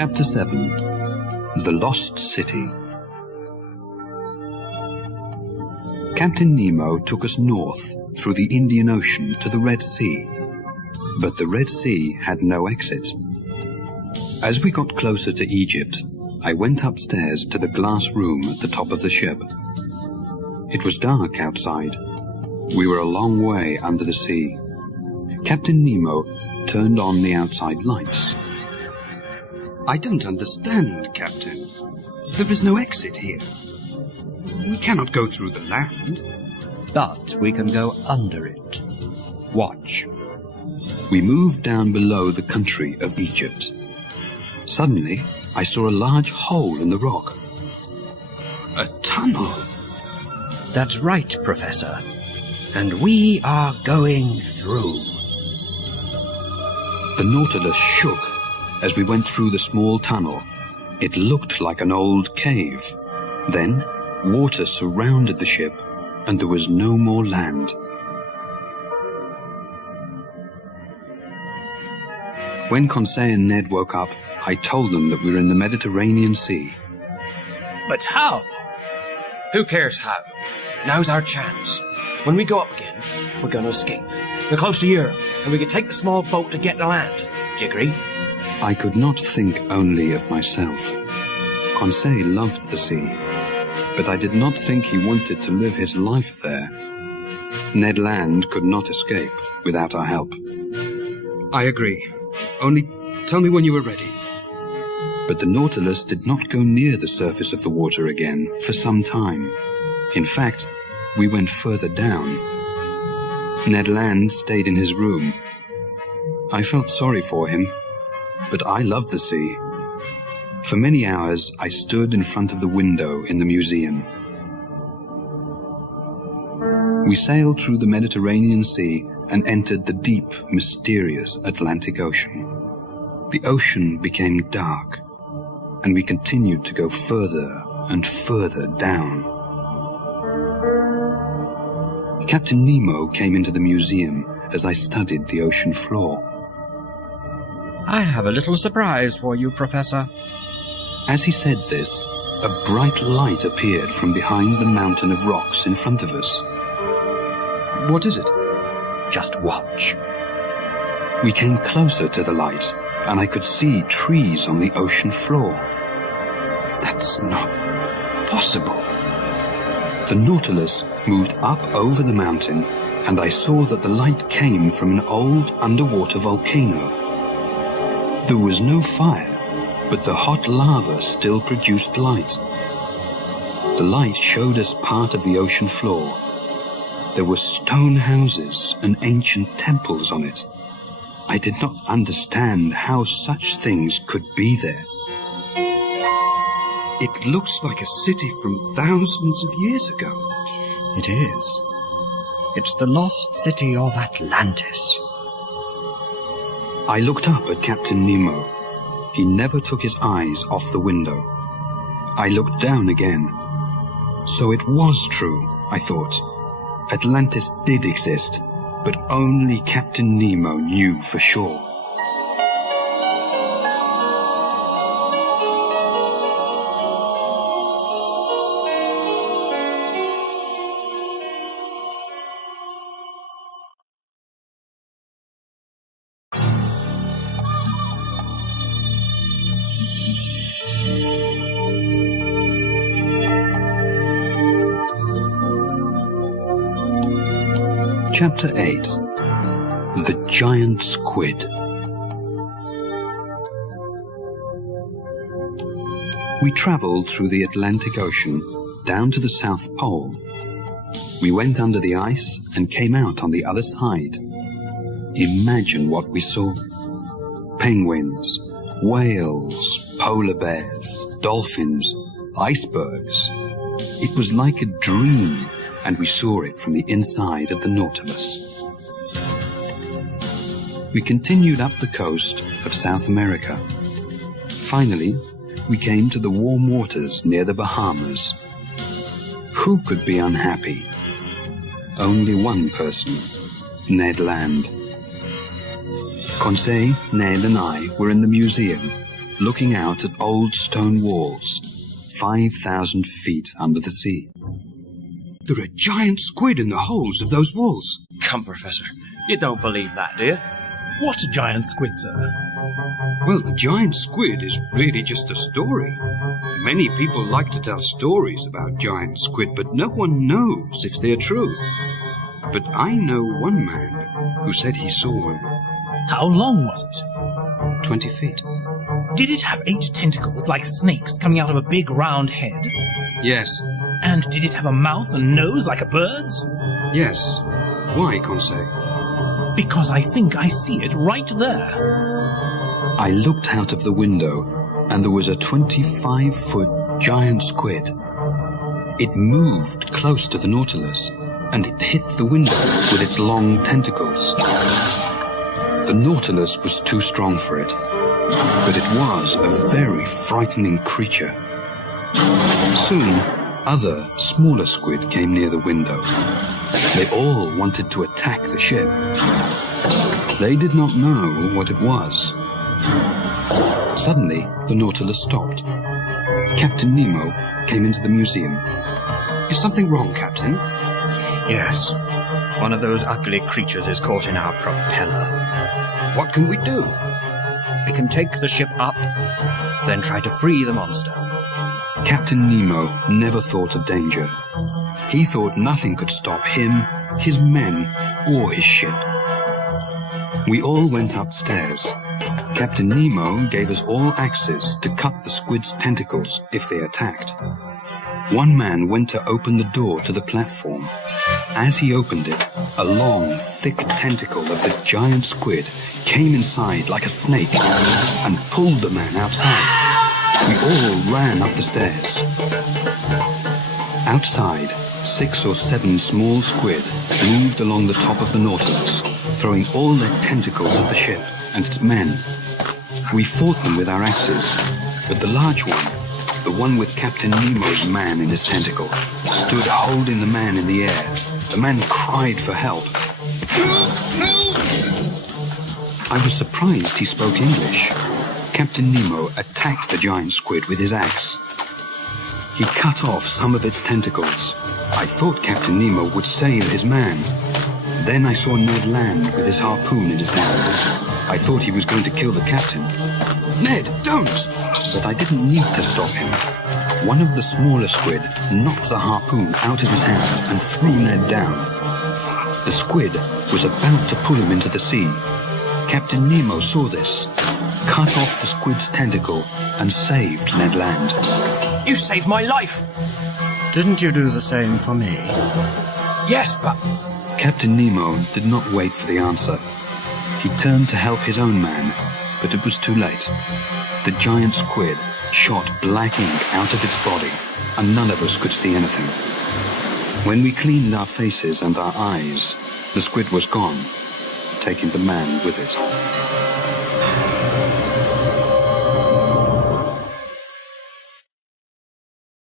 Chapter 7. The Lost City. Captain Nemo took us north through the Indian Ocean to the Red Sea, but the Red Sea had no exit. As we got closer to Egypt, I went upstairs to the glass room at the top of the ship. It was dark outside. We were a long way under the sea. Captain Nemo turned on the outside lights. I don't understand, Captain. There is no exit here. We cannot go through the land. But we can go under it. Watch. We moved down below the country of Egypt. Suddenly, I saw a large hole in the rock. A tunnel. That's right, Professor. And we are going through. The Nautilus shook as we went through the small tunnel. It looked like an old cave. Then, water surrounded the ship, and there was no more land. When Conseil and Ned woke up, I told them that we were in the Mediterranean Sea. But how? Who cares how? Now's our chance. When we go up again, we're going to escape. We're close to Europe, and we can take the small boat to get to land. Do you agree? I could not think only of myself. Conseil loved the sea, but I did not think he wanted to live his life there. Ned Land could not escape without our help. I agree. Only tell me when you are ready. But the Nautilus did not go near the surface of the water again for some time. In fact, we went further down. Ned Land stayed in his room. I felt sorry for him, but I loved the sea. For many hours, I stood in front of the window in the museum. We sailed through the Mediterranean Sea and entered the deep, mysterious Atlantic Ocean. The ocean became dark, and we continued to go further and further down. Captain Nemo came into the museum as I studied the ocean floor. I have a little surprise for you, Professor. As he said this, a bright light appeared from behind the mountain of rocks in front of us. What is it? Just watch. We came closer to the light, and I could see trees on the ocean floor. That's not possible. The Nautilus moved up over the mountain, and I saw that the light came from an old underwater volcano. There was no fire, but the hot lava still produced light. The light showed us part of the ocean floor. There were stone houses and ancient temples on it. I did not understand how such things could be there. It looks like a city from thousands of years ago. It is. It's the lost city of Atlantis. I looked up at Captain Nemo. He never took his eyes off the window. I looked down again. So it was true, I thought. Atlantis did exist, but only Captain Nemo knew for sure. Chapter 8. The Giant Squid. We travelled through the Atlantic Ocean down to the South Pole. We went under the ice and came out on the other side. Imagine what we saw. Penguins, whales, polar bears, dolphins, icebergs. It was like a dream, and we saw it from the inside of the Nautilus. We continued up the coast of South America. Finally, we came to the warm waters near the Bahamas. Who could be unhappy? Only one person, Ned Land. Conseil, Ned and I were in the museum. looking out at old stone walls, 5,000 feet under the sea. There are giant squid in the holes of those walls. Come, Professor. You don't believe that, do you? What giant squid, sir? Well, the giant squid is really just a story. Many people like to tell stories about giant squid, but no one knows if they're true. But I know one man who said he saw one. How long was it? 20 feet. Did it have 8 tentacles like snakes coming out of a big round head? Yes. And did it have a mouth and nose like a bird's? Yes. Why, Conseil? Because I think I see it right there. I looked out of the window, and there was a 25-foot giant squid. It moved close to the Nautilus, and it hit the window with its long tentacles. The Nautilus was too strong for it, but it was a very frightening creature. Soon, other, smaller squid came near the window. They all wanted to attack the ship. They did not know what it was. Suddenly, the Nautilus stopped. Captain Nemo came into the museum. Is something wrong, Captain? Yes. One of those ugly creatures is caught in our propeller. What can we do? We can take the ship up, then try to free the monster. Captain Nemo never thought of danger. He thought nothing could stop him, his men, or his ship. We all went upstairs. Captain Nemo gave us all axes to cut the squid's tentacles if they attacked. One man went to open the door to the platform. As he opened it, a long, thick tentacle of the giant squid came inside like a snake and pulled the man outside. We all ran up the stairs. Outside, 6 or 7 small squid moved along the top of the Nautilus, throwing all their tentacles at the ship and its men. We fought them with our axes, but the large one, the one with Captain Nemo's man in his tentacle, stood holding the man in the air. The man cried for help. I was surprised he spoke English. Captain Nemo attacked the giant squid with his axe. He cut off some of its tentacles. I thought Captain Nemo would save his man. Then I saw Ned Land with his harpoon in his hand. I thought he was going to kill the captain. Ned, don't! But I didn't need to stop him. One of the smaller squid knocked the harpoon out of his hand and threw Ned down. The squid was about to pull him into the sea. Captain Nemo saw this, cut off the squid's tentacle, and saved Ned Land. You saved my life! Didn't you do the same for me? Yes, but... Captain Nemo did not wait for the answer. He turned to help his own man, but it was too late. The giant squid shot black ink out of its body, and none of us could see anything. When we cleaned our faces and our eyes, the squid was gone, taking the man with it.